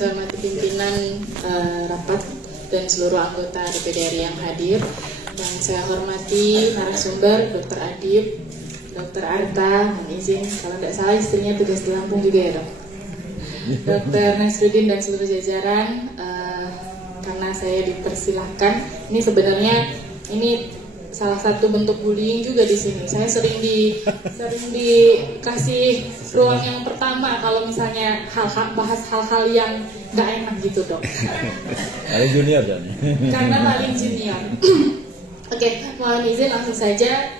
saya hormati pimpinan rapat dan seluruh anggota DPD RI yang hadir. Yang saya hormati narasumber Dr. Adib, Dr. Arta, mohon izin kalau tidak salah istrinya tugas di Lampung juga ya dok. Dr. Nasruddin dan seluruh jajaran, karena saya dipersilahkan, ini sebenarnya ini salah satu bentuk bullying juga di sini. Saya sering dikasih ruang yang pertama kalau misalnya bahas hal-hal yang nggak enak gitu dok. Paling junior kan? Karena paling junior. Oke, mohon izin langsung saja.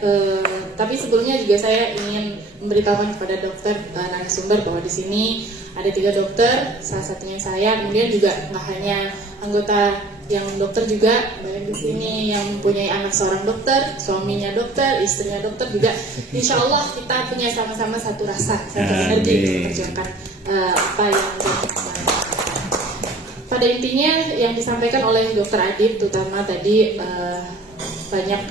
Tapi sebelumnya juga saya ingin memberitahukan kepada dokter narasumber bahwa di sini ada 3 dokter, salah satunya saya. Kemudian juga nggak hanya anggota yang dokter juga banyak di sini yang mempunyai anak seorang dokter, suaminya dokter, istrinya dokter juga. Insya Allah kita punya sama-sama satu rasa, satu energi untuk memperjuangkan apa yang pada intinya yang disampaikan oleh Dokter Adib, terutama tadi banyak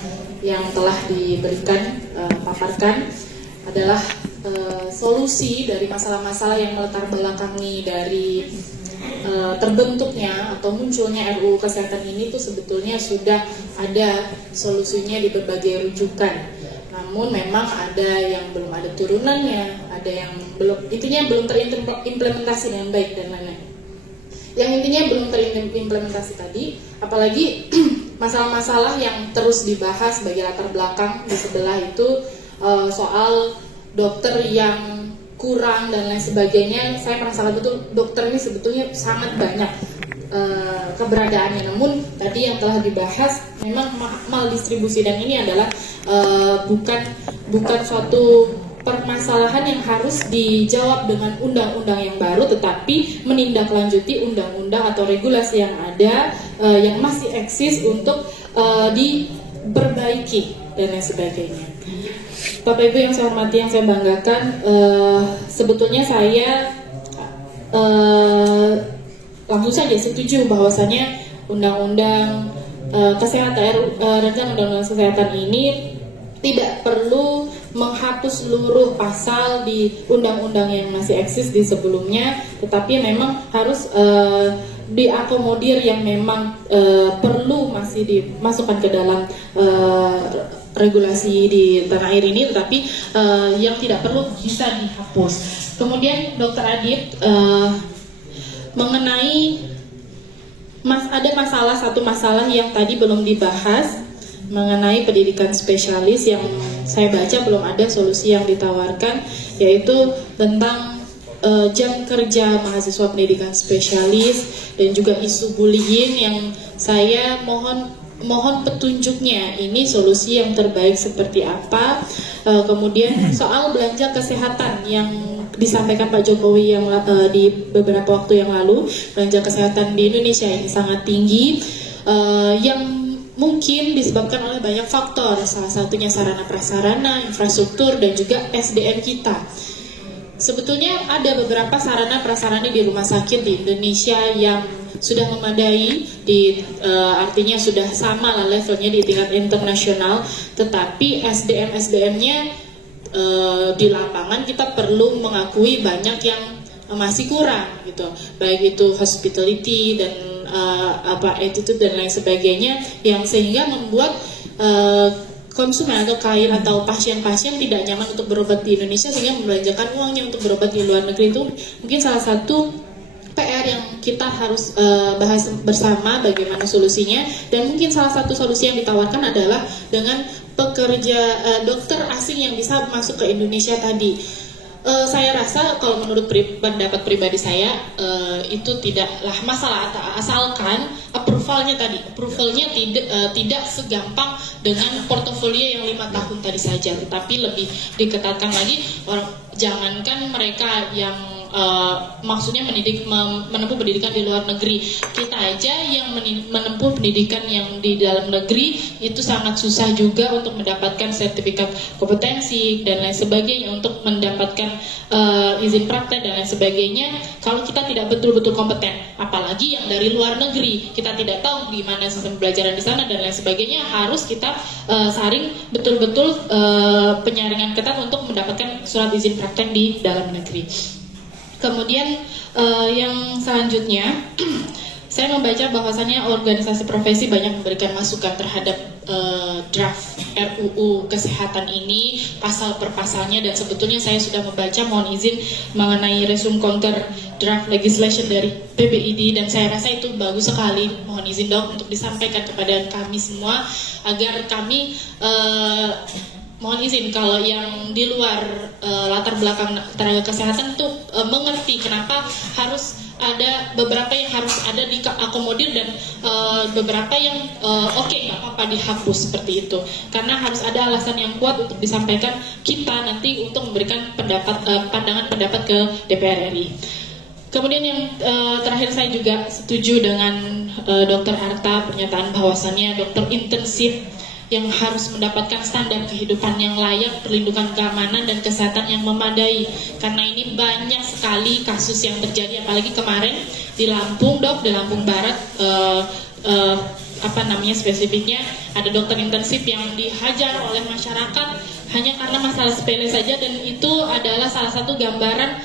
yang telah diberikan paparkan adalah solusi dari masalah-masalah yang melatar belakangi dari terbentuknya atau munculnya RUU Kesehatan ini tuh sebetulnya sudah ada solusinya di berbagai rujukan. Namun memang ada yang belum ada turunannya, ada yang belum terimplementasi dengan baik dan lain-lain. Yang intinya belum terimplementasi tadi, apalagi masalah-masalah yang terus dibahas sebagai latar belakang di sebelah itu soal dokter yang kurang dan lain sebagainya. Saya merasakan betul dokter ini sebetulnya sangat banyak keberadaannya. Namun tadi yang telah dibahas memang maldistribusi, dan ini adalah bukan suatu permasalahan yang harus dijawab dengan undang-undang yang baru, tetapi menindaklanjuti undang-undang atau regulasi yang ada yang masih eksis untuk diperbaiki dan lain sebagainya. Bapak Ibu yang saya hormati, yang saya banggakan, sebetulnya saya langsung saja setuju bahwasanya undang-undang kesehatan, rancangan undang-undang kesehatan ini tidak perlu menghapus seluruh pasal di undang-undang yang masih eksis di sebelumnya, tetapi memang harus diakomodir yang memang perlu masih dimasukkan ke dalam regulasi di tanah air ini, tetapi yang tidak perlu bisa dihapus. Kemudian Dr. Adib mengenai ada satu masalah yang tadi belum dibahas mengenai pendidikan spesialis, yang saya baca belum ada solusi yang ditawarkan, yaitu tentang jam kerja mahasiswa pendidikan spesialis dan juga isu bullying yang saya mohon petunjuknya, ini solusi yang terbaik seperti apa. Kemudian soal belanja kesehatan yang disampaikan Pak Jokowi yang di beberapa waktu yang lalu, belanja kesehatan di Indonesia ini sangat tinggi, yang mungkin disebabkan oleh banyak faktor, salah satunya sarana prasarana, infrastruktur, dan juga SDM kita. Sebetulnya ada beberapa sarana prasarana di rumah sakit di Indonesia yang sudah memadai, artinya sudah sama lah levelnya di tingkat internasional, tetapi SDM-nya di lapangan kita perlu mengakui banyak yang masih kurang gitu, baik itu hospitality dan attitude dan lain sebagainya, yang sehingga membuat konsumen atau klien atau pasien-pasien tidak nyaman untuk berobat di Indonesia, sehingga membelanjakan uangnya untuk berobat di luar negeri. Itu mungkin salah satu PR yang kita harus bahas bersama bagaimana solusinya. Dan mungkin salah satu solusi yang ditawarkan adalah dengan pekerja dokter asing yang bisa masuk ke Indonesia tadi. Saya rasa kalau menurut pendapat pribadi saya itu tidaklah masalah, asalkan approvalnya tidak segampang dengan portofolio yang 5 tahun tadi saja, tetapi lebih diketatkan lagi. Jangankan mereka yang maksudnya menempuh pendidikan di luar negeri, kita aja yang menempuh pendidikan yang di dalam negeri itu sangat susah juga untuk mendapatkan sertifikat kompetensi dan lain sebagainya, untuk mendapatkan izin praktek dan lain sebagainya. Kalau kita tidak betul-betul kompeten, apalagi yang dari luar negeri, kita tidak tahu gimana sistem pembelajaran di sana dan lain sebagainya, harus kita saring betul-betul penyaringan ketat untuk mendapatkan surat izin praktek di dalam negeri. Kemudian yang selanjutnya saya membaca bahwasannya organisasi profesi banyak memberikan masukan terhadap draft RUU Kesehatan ini, pasal per pasalnya, dan sebetulnya saya sudah membaca, mohon izin, mengenai resume counter draft legislation dari PBID, dan saya rasa itu bagus sekali. Mohon izin dok untuk disampaikan kepada kami semua agar kami mohon izin kalau yang di luar latar belakang tenaga kesehatan tuh mengerti kenapa harus ada beberapa yang harus ada diakomodir dan beberapa yang oke, nggak apa-apa dihapus seperti itu, karena harus ada alasan yang kuat untuk disampaikan kita nanti untuk memberikan pandangan pendapat ke DPR RI. Kemudian yang terakhir, saya juga setuju dengan Dr. Arta pernyataan bahwasannya dokter intensif yang harus mendapatkan standar kehidupan yang layak, perlindungan keamanan dan kesehatan yang memadai. Karena ini banyak sekali kasus yang terjadi, apalagi kemarin di Lampung, dok, di Lampung Barat, spesifiknya ada dokter intensif yang dihajar oleh masyarakat hanya karena masalah sepele saja, dan itu adalah salah satu gambaran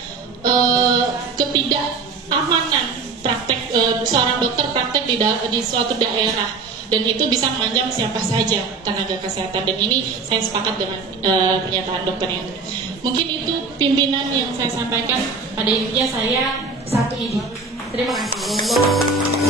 ketidakamanan praktek seorang dokter praktek di suatu daerah. Dan itu bisa mengancam siapa saja tenaga kesehatan, dan ini saya sepakat dengan pernyataan dokter ini. Mungkin itu pimpinan yang saya sampaikan, pada intinya saya satu ini. Terima kasih.